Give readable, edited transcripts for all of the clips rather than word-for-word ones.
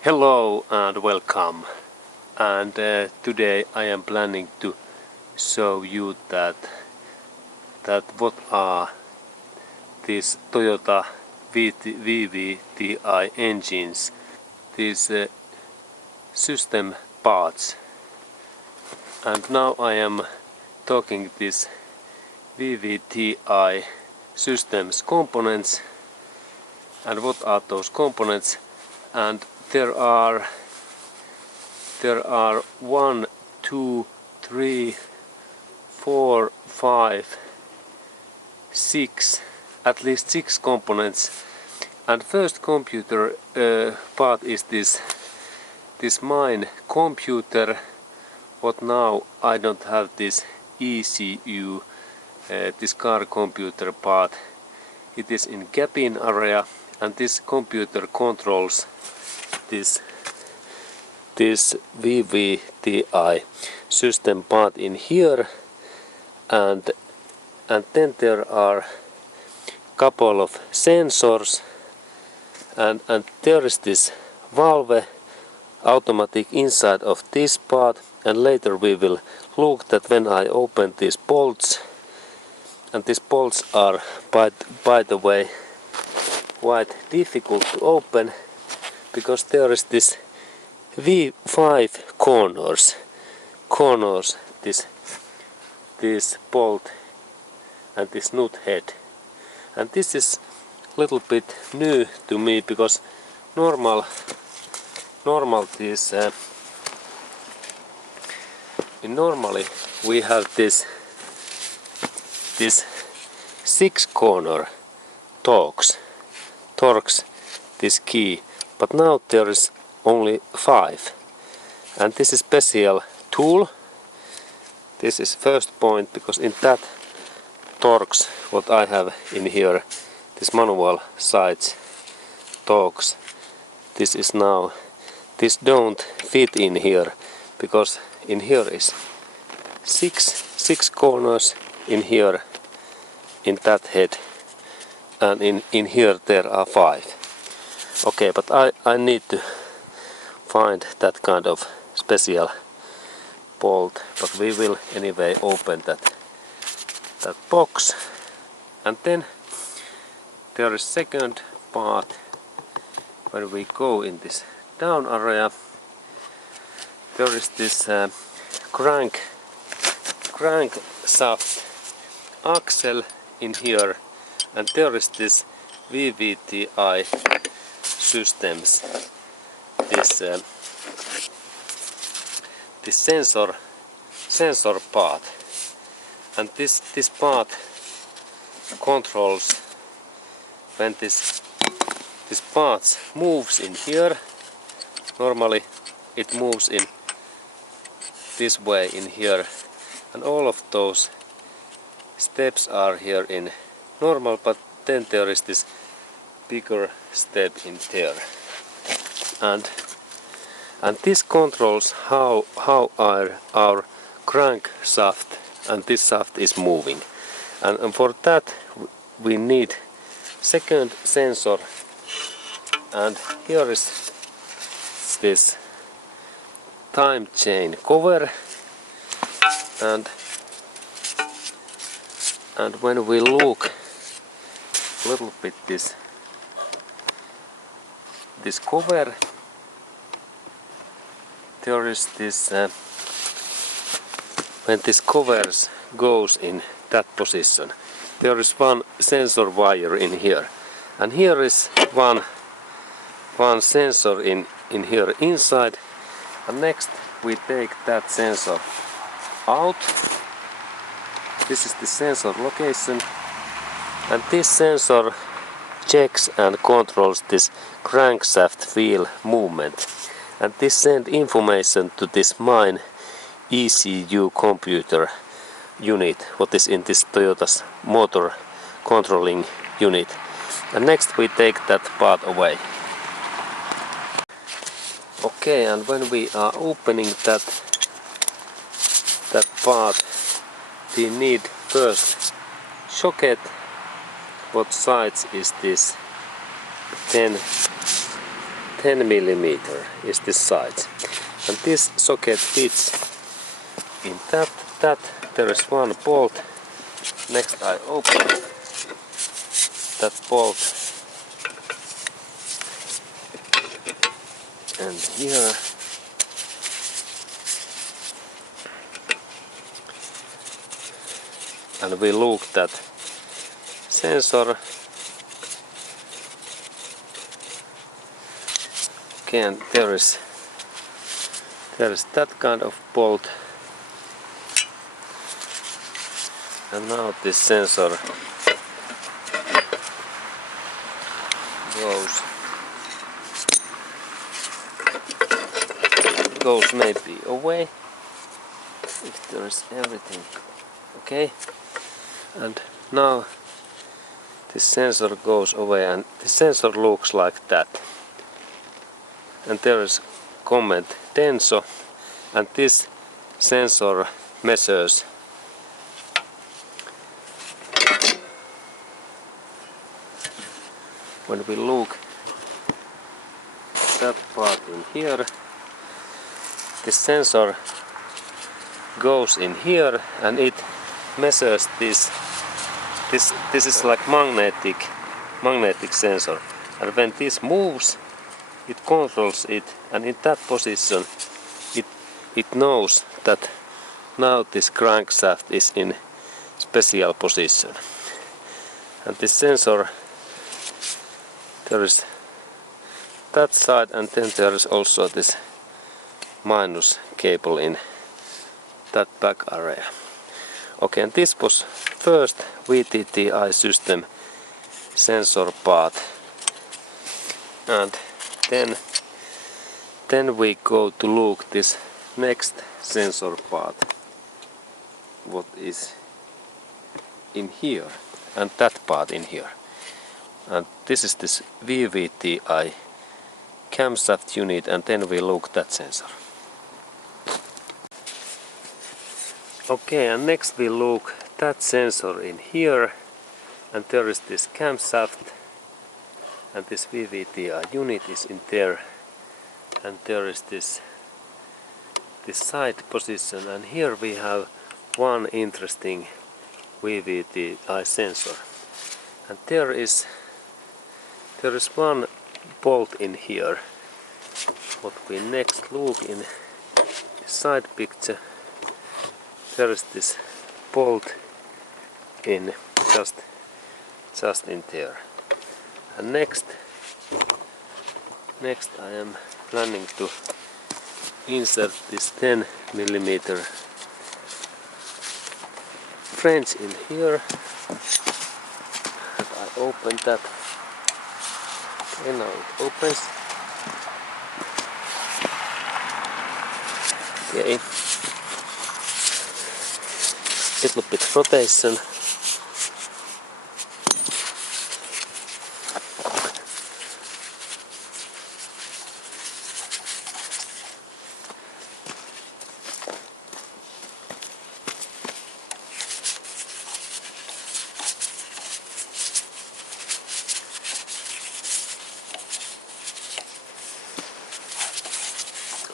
Hello and welcome, and today I am planning to show you that what are these Toyota VVTi engines, these system parts. And now I am talking this VVTi systems components and what are those components. And there are 1, 2, 3, 4, 5, 6, at least 6 components. And first computer part is this mine computer. What now I don't have this ECU, this car computer part. It is in cabin area, and this computer controls this VVTi system part in here, and then there are couple of sensors, and there is this valve automatic inside of this part, and later we will look that when I open these bolts, and these bolts are by the way quite difficult to open because there is this V5 corners, this bolt and this nut head. And this is a little bit new to me because normally we have this 6 corner torques, this key, but now there is only 5, and this is special tool. This is first point because in that torques what I have in here, this manual sides torques, this don't fit in here because in here is 6 corners in here in that head, and in here there are 5. Okay, but I need to find that kind of special bolt, but we will anyway open that box. And then there is second part when we go in this down area. There is this crankshaft axle in here, and there is this VVTi systems, this sensor part, and this part controls when this part moves in here. Normally it moves in this way in here, and all of those steps are here in normal, but then there is this bigger step in there, and this controls how our crankshaft and this shaft is moving, and for that we need second sensor. And here is this time chain cover, and when we look a little bit this cover, there is this when this cover goes in that position, there is one sensor wire in here, and here is one sensor in here inside, and next we take that sensor out. This is the sensor location, and this sensor checks and controls this crankshaft wheel movement, and this sends information to this mine ECU computer unit, what is in this Toyota's motor controlling unit. And next we take that part away. Okay, and when we are opening that part, we need first socket. What size is this? 10 10mm is this size, and this socket fits in that. There is one bolt. Next I open that bolt, and here and we look that sensor. Again, there is that kind of bolt, and now this sensor goes maybe away if there is everything okay, and now this sensor goes away, and the sensor looks like that. And there is comment Denso, and this sensor measures when we look that part in here, this sensor goes in here and it measures this is like magnetic sensor, and when this moves it controls it, and in that position it knows that now this crankshaft is in special position. And this sensor, there is that side, and then there is also this minus cable in that back area. Okay, and this was first VVTi system sensor part, and then we go to look this next sensor part, what is in here, and that part in here. And this is this VVTi camshaft unit, and then we look that sensor. Okay, and next we look that sensor in here, and there is this camshaft, and this VVTi unit is in there, and there is this side position, and here we have one interesting VVTi sensor, and there is one bolt in here. What we next look in the side picture, there is this bolt in just in there. And next I am planning to insert this 10mm wrench in here, and I open that, and now it opens. Okay, little bit rotation.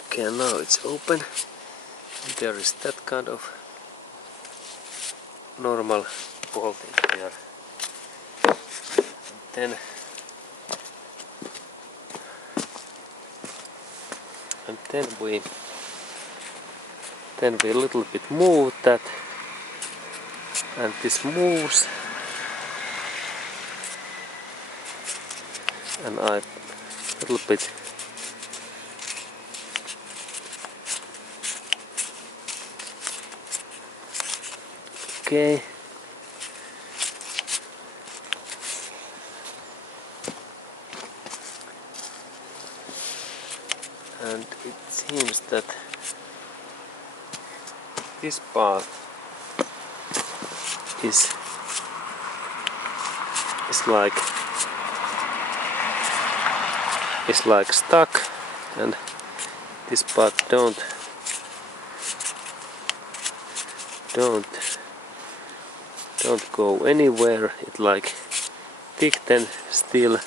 Okay, now it's open. There is that kind of normal bolt in here. And then we a little bit move that, and this moves, and I little bit okay. And it seems that this part is like stuck, and this part don't go anywhere. It like thick then still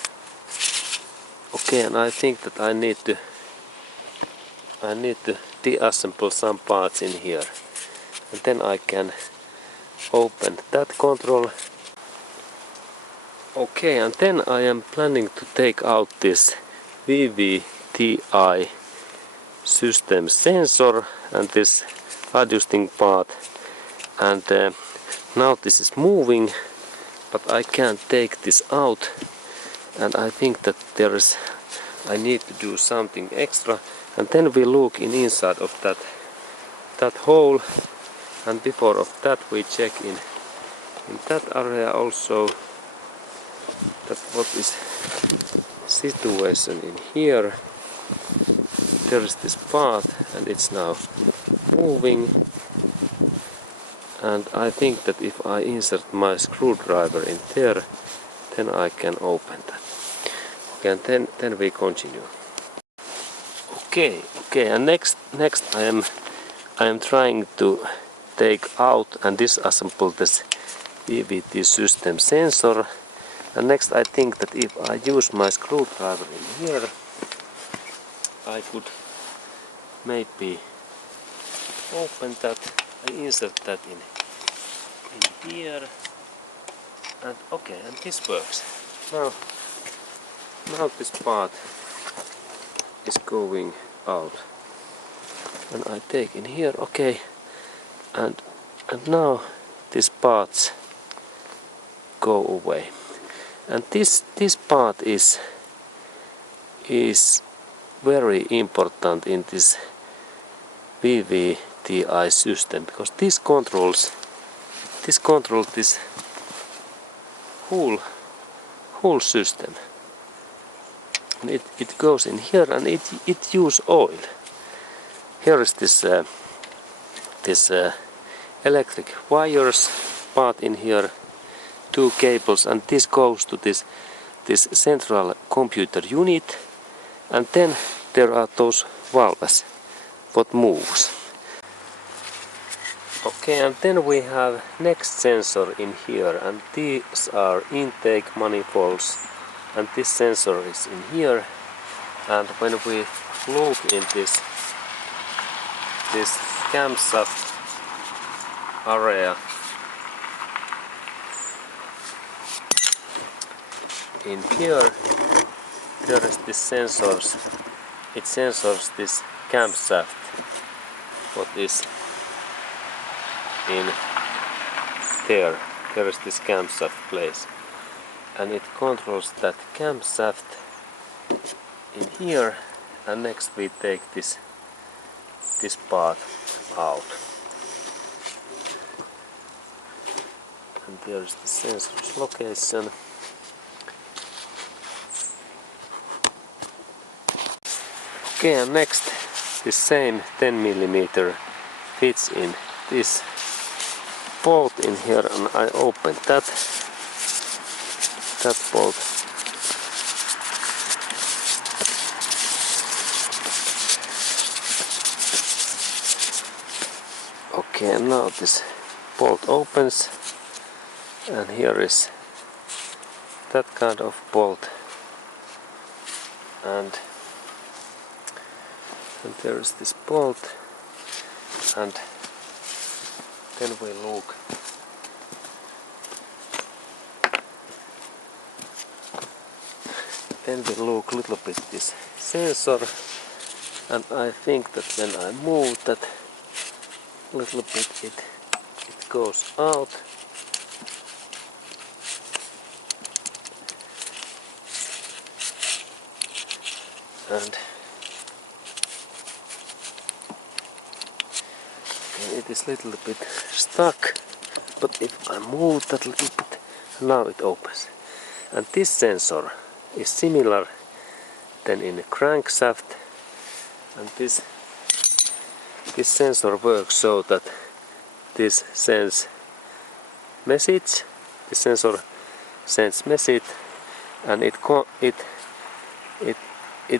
Okay, and I think that I need to deassemble some parts in here, and then I can open that control. Okay, and then I am planning to take out this VVTi system sensor and this adjusting part, and now this is moving, but I can't take this out, and I think that I need to do something extra, and then we look inside of that hole, and before of that we check in that area also that what is situation in here. There is this part and it's now moving, and I think that if I insert my screwdriver in there, then I can open that. Okay, and then we continue. Okay, and next I am trying to take out and disassemble this VVT system sensor. And next I think that if I use my screwdriver in here, I could maybe open that. I insert that in here, and okay, and this works. Now this part is going out, and I take in here, okay, and now these parts go away, and this part is very important in this VVTi system, because this controls this whole system. And it goes in here, and it use oil. Here is this electric wires part in here, 2 cables, and this goes to this central computer unit, and then there are those valves what moves. Okay, and then we have next sensor in here, and these are intake manifolds, and this sensor is in here. And when we look in this camshaft area, in here there is this sensors. It sensors this camshaft what is in there. There is this camshaft place, and it controls that camshaft in here. And next we take this part out, and there is the sensor's location. Okay, and next this same 10mm fits in this bolt in here, and I open that bolt. Okay, and now this bolt opens, and here is that kind of bolt, and there is this bolt, and then we look a little bit this sensor, and I think that when I move that little bit, it goes out. And it is a little bit stuck, but if I move that little bit, now it opens. And this sensor is similar than in a crankshaft, and this sensor works so that this sends message. The sensor sends message, and it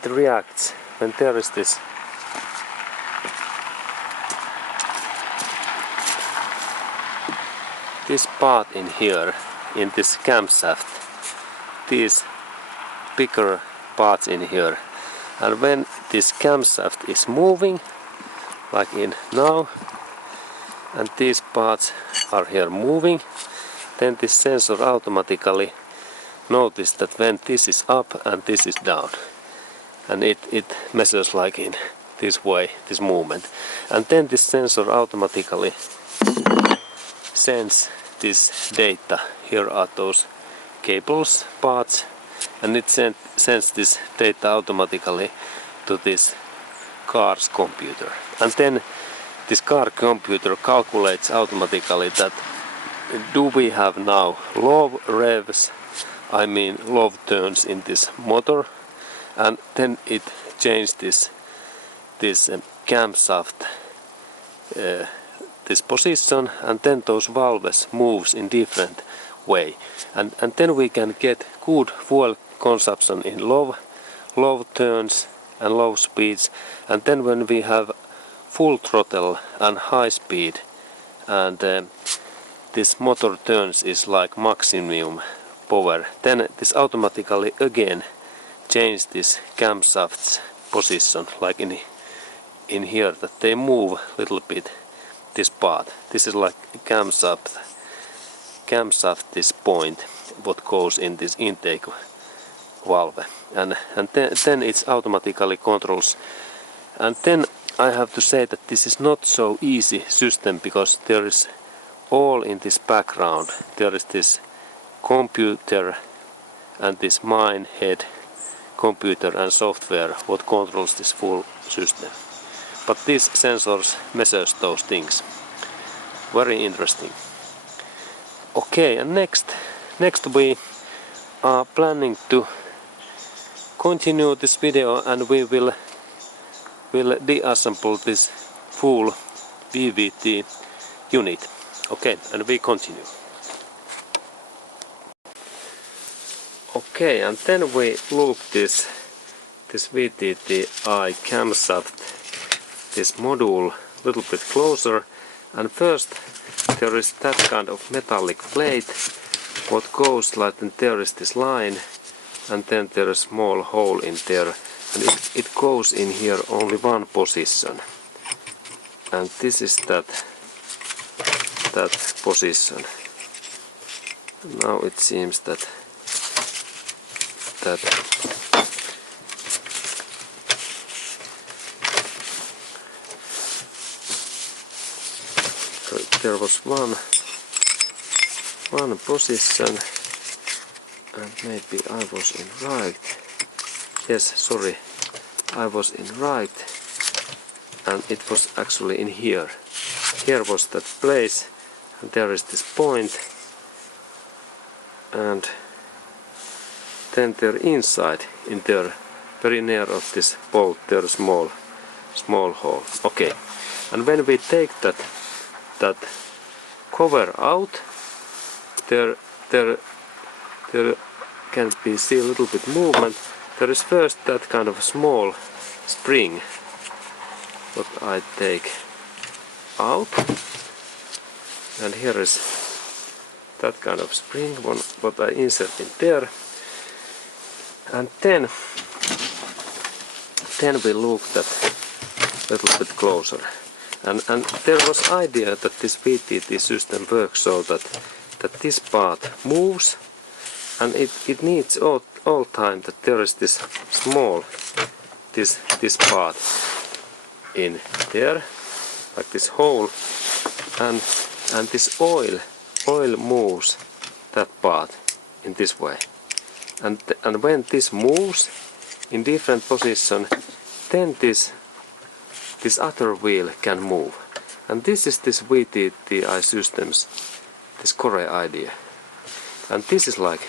reacts when there is this part in here, in this camshaft. These bigger parts in here, and when this camshaft is moving, like in now, and these parts are here moving, then this sensor automatically notices that when this is up and this is down, and it measures like in this way, this movement, and then this sensor automatically sends this data. Here are those cables parts, and it sends this data automatically to this car's computer, and then this car computer calculates automatically that do we have now low revs, I mean low turns in this motor, and then it changes this camshaft this position, and then those valves moves in different way, and then we can get good fuel consumption in low turns and low speeds, and then when we have full throttle and high speed, and this motor turns is like maximum power, then this automatically again change this camshaft's position, like in here, that they move a little bit this part. This is like camshaft this point what goes in this intake valve, and then it's automatically controls. And then I have to say that this is not so easy system, because there is all in this background, there is this computer and this mine head computer and software what controls this full system. But these sensors measures those things. Very interesting. Okay, and next we are planning to continue this video, and we will deassemble this full VVT unit. Okay, and we continue. Okay, and then we look this VVTi camshaft, this module, a little bit closer. And first there is that kind of metallic plate what goes like, and there is this line, and then there is a small hole in there, and it goes in here only one position, and this is that position. Now it seems that there was one position, and maybe I was in right. Yes, sorry, I was in right, and it was actually in here. Here was that place, and there is this point, and then there inside, in there, very near of this bolt, there is small hole. Okay, and when we take that cover out, there can be see a little bit movement. There is first that kind of small spring what I take out, and here is that kind of spring one what I insert in there, and then we look that little bit closer, and there was idea that this VVT system works so that this part moves, and it needs all time that there is this small this part in there, like this hole, and this oil moves that part in this way, and when this moves in different position, then this other wheel can move, and this is this VVTi systems, this core idea. And this is like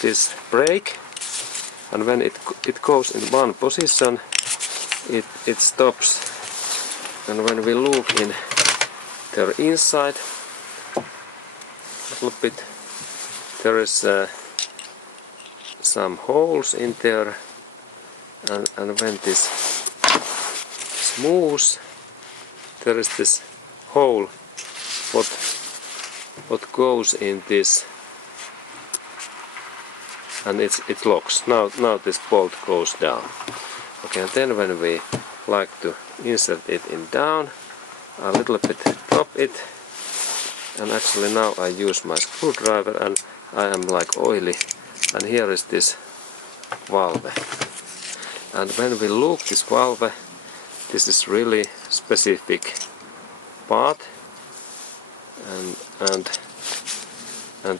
this brake, and when it goes in one position, it stops, and when we look in their inside a little bit, there is some holes in there, and when this moves, there is this hole what goes in this and it locks. Now this bolt goes down. Okay, and then when we like to insert it in down, a little bit drop it, and actually now I use my screwdriver and I am like oily, and here is this valve. And when we look this valve, this is really specific part, and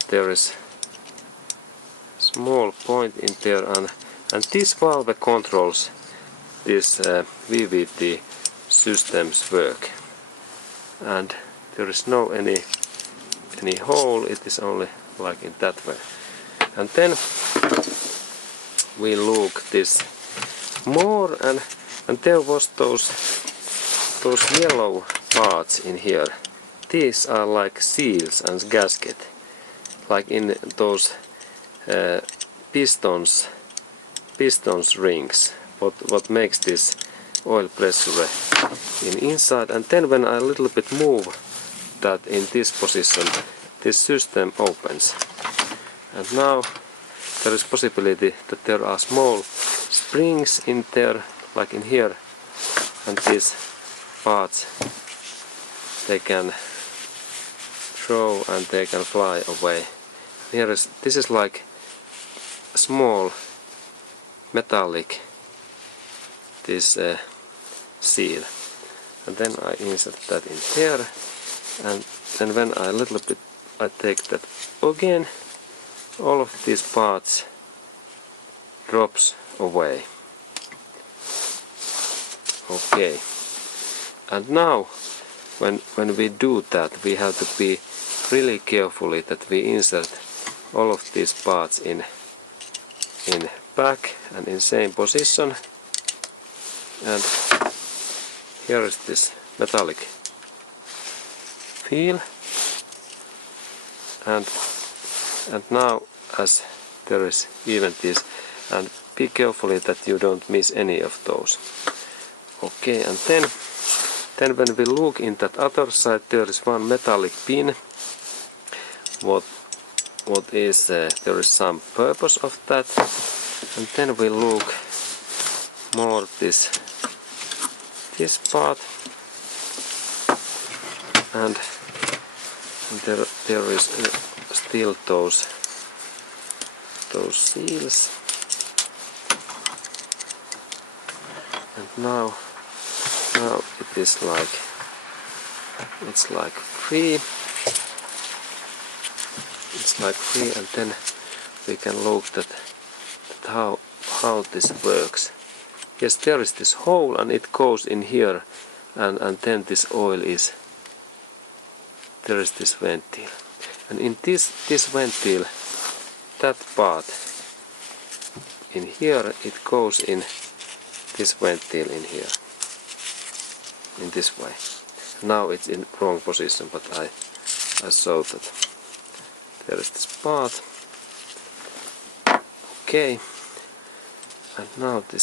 there is small point in there, and this valve controls this VVT system's work, and there is no any hole, it is only like in that way. And then we look this more, and there was those yellow parts in here. These are like seals and gasket, like in those pistons rings, what makes this oil pressure in inside. And then when I a little bit move that in this position, this system opens, and now there is possibility that there are small springs in there, like in here, and these parts, they can throw and they can fly away. This is like a small metallic this seal, and then I insert that in there, and then when I little bit I take that again, all of these parts drops away. Okay, and now when we do that, we have to be really carefully that we insert all of these parts in back and in same position. And here is this metallic feel, and now as there is even this, and be carefully that you don't miss any of those. Okay, and then when we look in that other side, there is one metallic pin. What is there is some purpose of that, and then we look more this part, and there is still those seals, and now it is like it's like free. It's like free, and then we can look at how this works. Yes, there is this hole, and it goes in here, and then this oil is, there is this ventile, and in this ventile, that part in here, it goes in this ventile in here, in this way. Now it's in wrong position, but I showed that. There is this part. Okay, and now it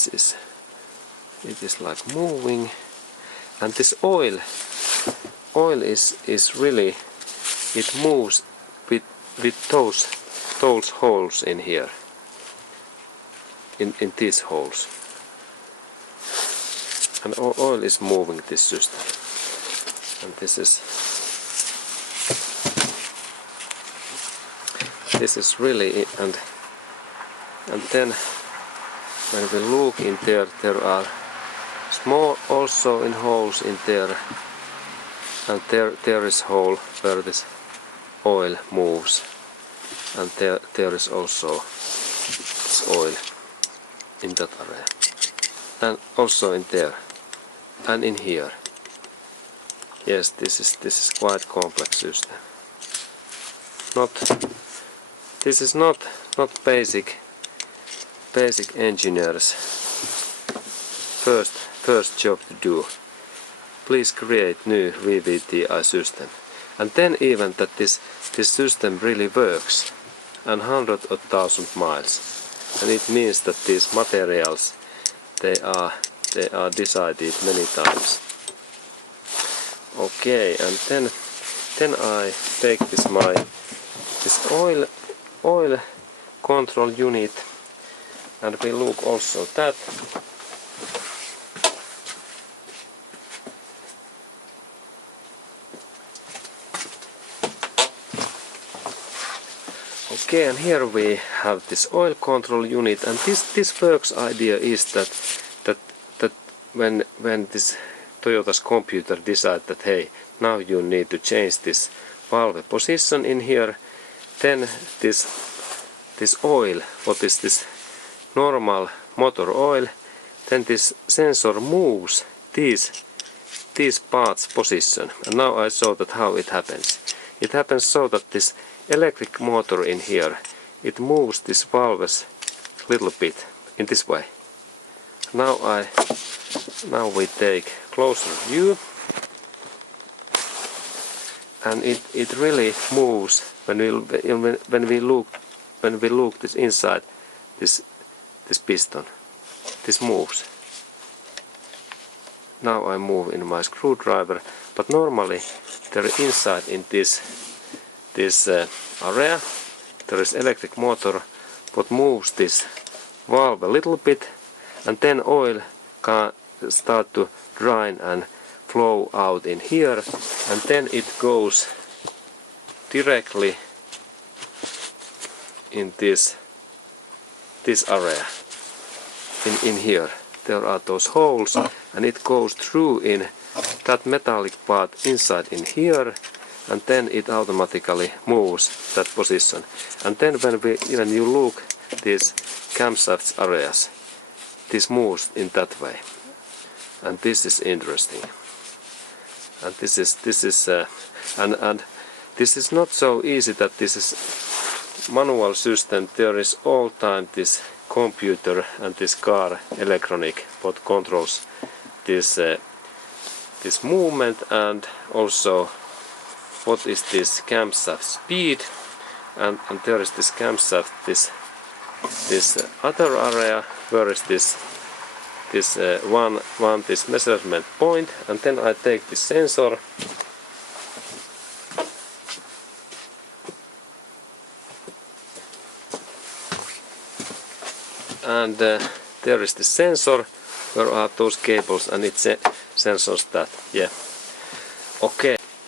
is like moving, and this oil is really, it moves with those holes in here, in these holes, and oil is moving this system, and this is really, and then when we look in there, there are small also in holes in there, and there is hole where this oil moves, and there is also this oil in that area, and also in there, and in here. Yes, this is quite complex system. This is not basic engineers first job to do. Please create new VVTi system, and then even that this system really works, and 100,000 miles, and it means that these materials they are decided many times. Okay, and then I take this oil control unit, and we look also that. Okay, and here we have this oil control unit, and this works idea is that when this Toyota's computer decide that hey, now you need to change this valve position in here, then this oil, what is this normal motor oil, then this sensor moves these parts position. And now I show that how it happens. It happens so that this electric motor in here, it moves these valves a little bit in this way. Now we take closer view, and it really moves when we look this inside this piston. This moves. Now I move in my screwdriver, but normally there inside in this area there is electric motor what moves this valve a little bit, and then oil can start to drain and flow out in here, and then it goes directly in this area. In here there are those holes, and it goes through in that metallic part inside in here, and then it automatically moves that position. And then when you look these camshaft areas, this moves in that way, and this is interesting. And this is not so easy that this is manual system. There is all time this computer and this car electronic what controls this movement, and also what is this camshaft speed, and there is this camshaft this other area where is this this measurement point, and then I take this sensor and there is the sensor where are those cables, and it sensors that. Yeah.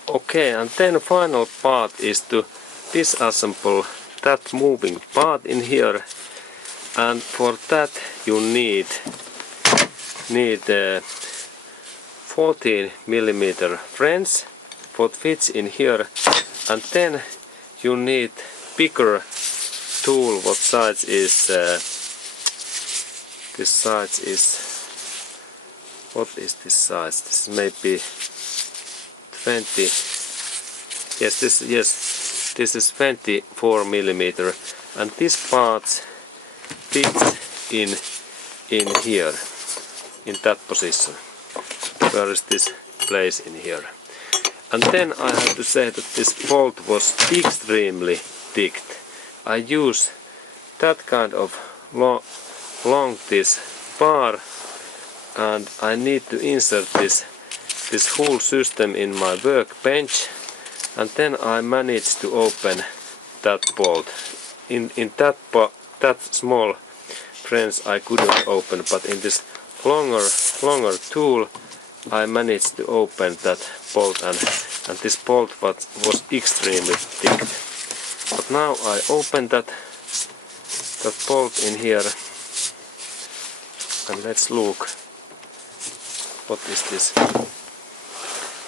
Okay, and then final part is to disassemble that moving part in here, and for that you need 14mm wrench what fits in here, and then you need bigger tool. What size is this size is, what is this size? This is maybe 20. Yes, this is 24mm, and this part fits in here, in that position. Where is this place in here? And then I have to say that this bolt was extremely thick. I use that kind of long this bar, and I need to insert this whole system in my workbench, and then I managed to open that bolt. In that small wrench I couldn't open, but in this longer tool I managed to open that bolt, and this bolt was extremely thick. But now I open that bolt in here, and let's look what is this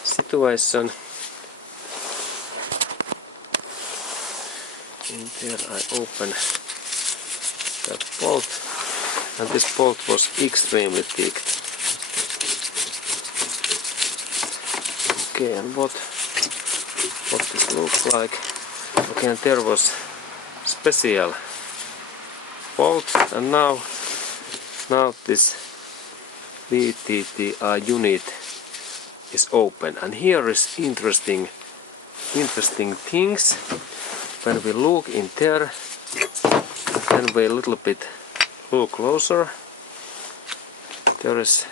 situation. In there I open that bolt, and this bolt was extremely thick. Okay, and what this looks like. Okay, and there was special bolt, and now this VVTi unit is open, and here is interesting things. When we look in there, then we a little bit look closer. There is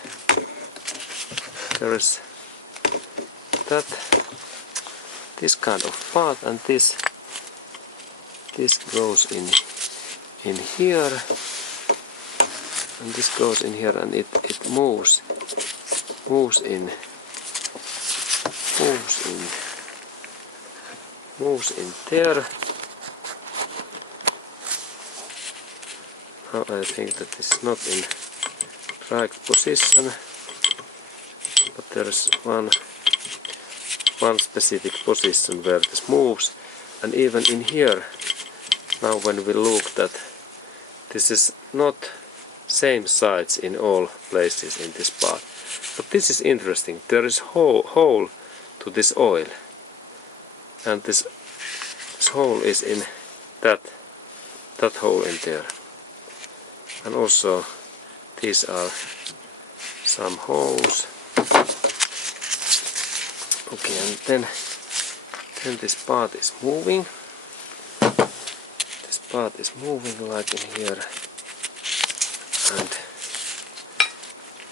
that this kind of part, and this goes in in here, and this goes in here, and it moves in there. Now I think that this is not in right position, but there is one specific position where this moves, and even in here, now when we look that this is not same size in all places in this part. But this is interesting. There is hole to this oil, and this hole is in that hole in there. And also these are some holes. Okay, and then this part is moving. This part is moving like in here. And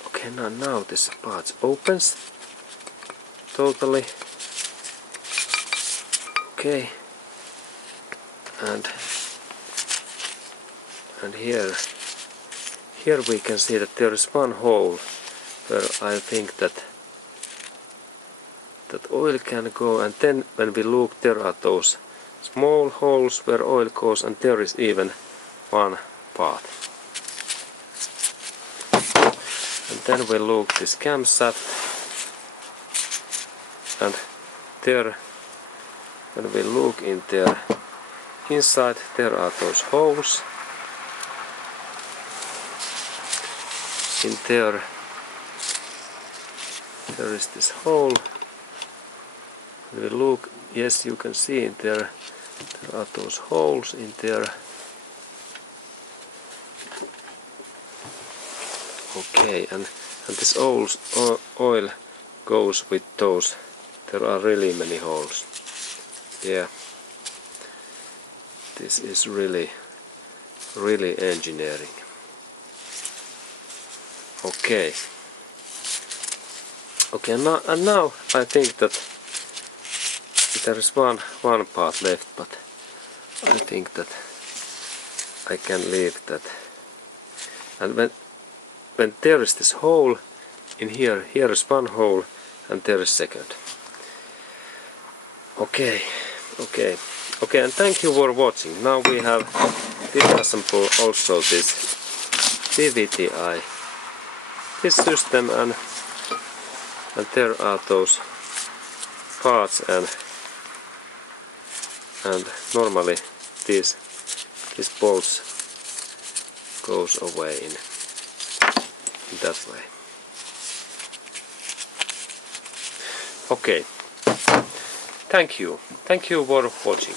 okay, now this part opens totally. Okay, and here we can see that there is one hole where I think that oil can go, and then when we look, there are those small holes where oil goes, and there is even one part. And then we look this camshaft, and there, when we look in there, inside there are those holes. In there is this hole. When we look, yes, you can see in there are those holes in there. Okay, and this oil goes with those. There are really many holes. Yeah, this is really engineering. Okay. Okay, and now I think that there is one part left, but I think that I can leave that. And when there is this hole in here is one hole, and there is second. Okay, and thank you for watching. Now we have disassembled also this VVTi, this system, and there are those parts, and normally these bolts goes away in that way. Okay, thank you for watching.